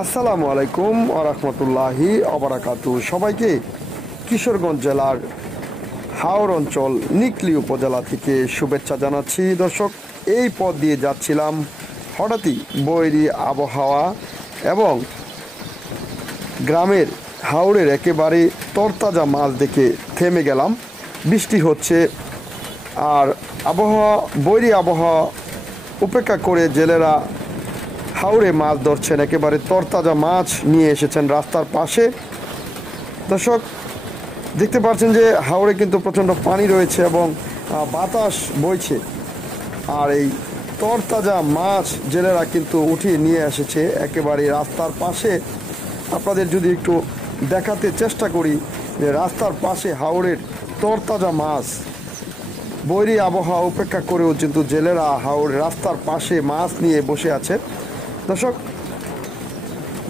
আসসালামু আলাইকুম ওয়া রাহমাতুল্লাহি ওয়া বারাকাতুহু। সবাইকে কিশোরগঞ্জ জেলার হাওড় অঞ্চল নিকলি উপজেলা থেকে শুভেচ্ছা জানাচ্ছি। দর্শক, এই পথ দিয়ে যাচ্ছিলাম, হঠাৎই বৈরী আবহাওয়া এবং গ্রামের হাওড়ের একেবারে তরতাজা মাছ দেখে থেমে গেলাম। বৃষ্টি হচ্ছে আর বৈরী আবহাওয়া উপেক্ষা করে জেলেরা হাওড়ে মাছ ধরছেন, একেবারে তরতাজা মাছ নিয়ে এসেছেন রাস্তার পাশে। দর্শক, দেখতে পাচ্ছেন যে হাওড়ে কিন্তু প্রচণ্ড পানি রয়েছে এবং বাতাস বইছে, আর এই তরতাজা মাছ জেলেরা কিন্তু উঠিয়ে নিয়ে এসেছে একেবারে রাস্তার পাশে। আপনাদের যদি একটু দেখাতে চেষ্টা করি যে রাস্তার পাশে হাওড়ের তরতাজা মাছ, বৈরী আবহাওয়া উপেক্ষা করেও কিন্তু জেলেরা হাওড় রাস্তার পাশে মাছ নিয়ে বসে আছে। দর্শক,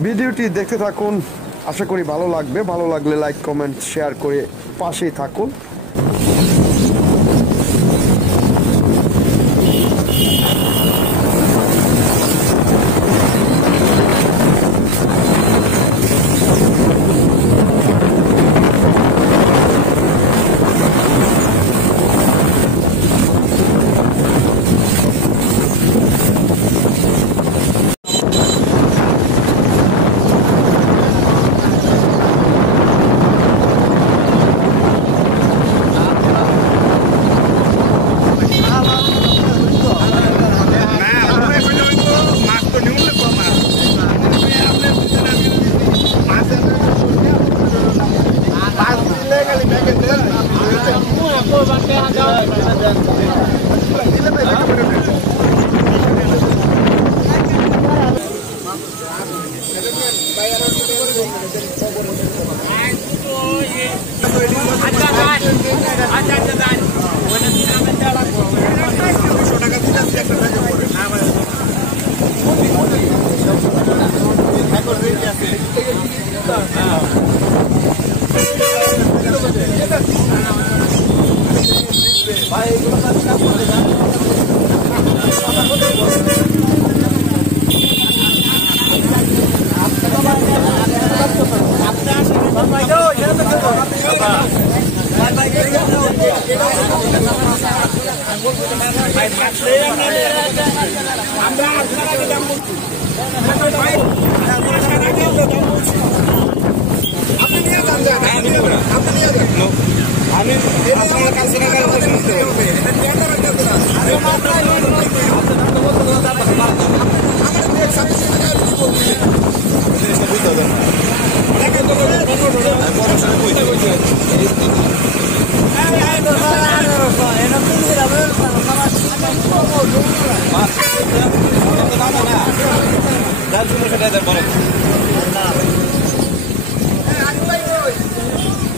ভিডিওটি দেখতে থাকুন, আশা করি ভালো লাগবে। ভালো লাগলে লাইক কমেন্ট শেয়ার করে পাশেই থাকুন।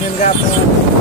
Enggak